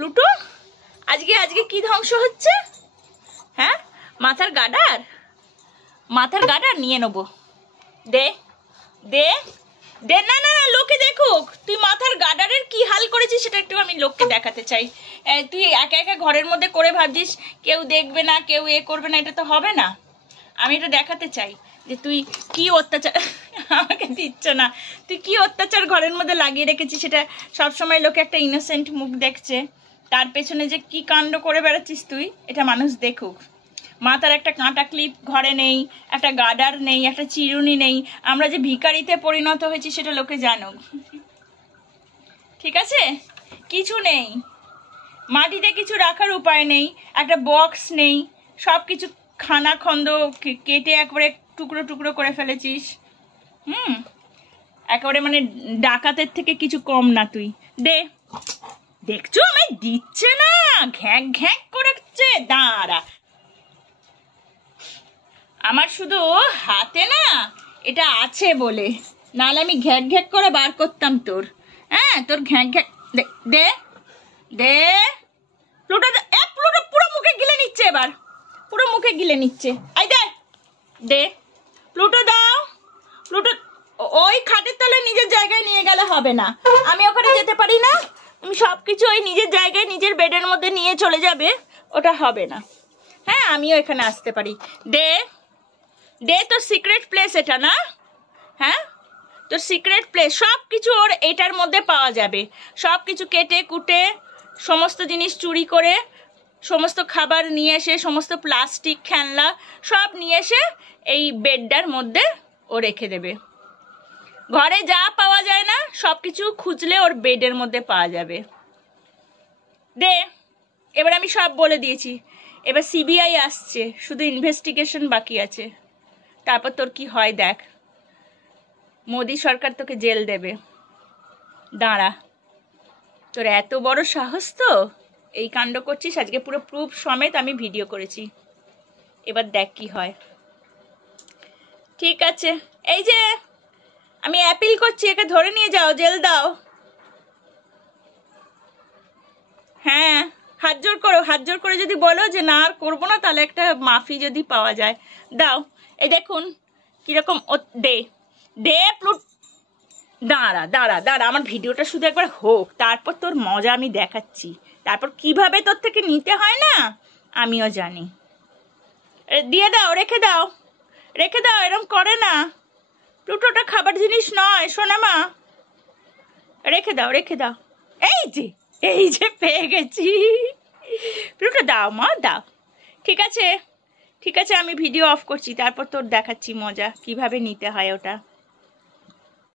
Pluto আজকে আজকে কি ধ্বংস হচ্ছে? হ্যাঁ, মাথার গাডার নিয়ে নেবো। দে দে দে। না না না, লোকে দেখুক তুই মাথার গাডারের কি হাল করেছিস সেটা একটু আমি লোককে দেখাতে চাই। তুই একা একা ঘরের মধ্যে করে ভাবছিস কেউ দেখবে না, কেউ করবে না, এটা তো হবে না। আমি এটা দেখাতে চাই যে তুই কি অত্যাচার আমাকে দিচ্ছ না, তুই কি অত্যাচার ঘরের মধ্যে লাগিয়ে রেখেছিস। সেটা সবসময় লোকে একটা ইনোসেন্ট মুখ দেখছে, তার পেছনে যে কি কাণ্ড করে বেড়াচ্ছিস তুই, এটা মানুষ দেখুক। মাথার একটা কাঁটা ক্লিপ ঘরে নেই, একটা গাডার নেই, একটা চিরুনি নেই, আমরা যে ভিখারিতে পরিণত হয়েছি সেটা লোকে জানুক। ঠিক আছে, কিছু নেই, মাটিতে কিছু রাখার উপায় নেই, একটা বক্স নেই, সব কিছু খানা খন্দ কেটে একবারে টুকরো টুকরো করে ফেলেছিস। একেবারে মানে ডাকাতের থেকে কিছু কম না তুই। দে, দেখছো আমায় দিচ্ছে না, ঘ্যাঁক ঘ্যাঁক করেছে। দাঁড়া, আমার শুধু হাতে না এটা আছে বলে, নাহলে আমি ঘ্যাঁক ঘ্যাঁক করে বার করতাম তোর। হ্যাঁ, তোর ঘ্যাঁক ঘ্যাঁক। দে দে প্লুটো, প্লুটো পুরো মুখে গিলে নিচ্ছে, এবার পুরো মুখে গিলে নিচ্ছে। আই দে দে প্লুটো, দাও প্লুটো। ওই খাটের তলে নিজের জায়গায় নিয়ে গেলে হবে না, আমি ওখানে যেতে পারি না। আমি সবকিছু ওই নিজের জায়গায় নিজের বেডের মধ্যে নিয়ে চলে যাবে, ওটা হবে না। হ্যাঁ, আমিও এখানে আসতে পারি। দে দে, তোর সিক্রেট প্লেস এটা না? হ্যাঁ, তোর সিক্রেট প্লেস, সব কিছু ওর এটার মধ্যে পাওয়া যাবে। সব কিছু কেটে কুটে সমস্ত জিনিস চুরি করে, সমস্ত খাবার নিয়ে এসে, সমস্ত প্লাস্টিক খেলনা সব নিয়ে এসে এই বেডটার মধ্যে ও রেখে দেবে। ঘরে যা পাওয়া যায় না সব কিছু খুঁজলে ওর বেডের মধ্যে পাওয়া যাবে। দে, এবার আমি সব বলে দিয়েছি, এবার সিবিআই আসছে, শুধু ইনভেস্টিগেশন বাকি আছে, তারপর তোর কি হয় দেখ। মোদি সরকার তোকে জেল দেবে। দাঁড়া, তোর এত বড় সাহস তো এই কাণ্ড করছিস। আজকে পুরো প্রুফ সমেত আমি ভিডিও করেছি, এবার দেখ কি হয়। ঠিক আছে, এই যে আমি অ্যাপিল করছি, একে ধরে নিয়ে যাও, জেল দাও। হ্যাঁ, হাত জোর করো, হাত জোর করে যদি বলো যে না আর করবো না, তাহলে একটা মাফি যদি পাওয়া যায় দাও। এই দেখুন কিরকম। দে দে প্লুট। দাঁড়া দাঁড়া দাঁড়া, আমার ভিডিওটা শুধু একবার হোক, তারপর তোর মজা আমি দেখাচ্ছি। তারপর কিভাবে তোর থেকে নিতে হয় না আমিও জানি। দিয়ে দাও, রেখে দাও, রেখে দাও, এরকম করে না। প্লুটোটা খাবার জিনিস নয় সোনামা, রেখে দাও, রেখে দাও। এই যে পেয়ে গেছি। প্লুটো দাও মা, দাও। ঠিক আছে ঠিক আছে, আমি ভিডিও অফ করছি, তারপর তোর দেখাচ্ছি মজা কিভাবে নিতে হয় ওটা।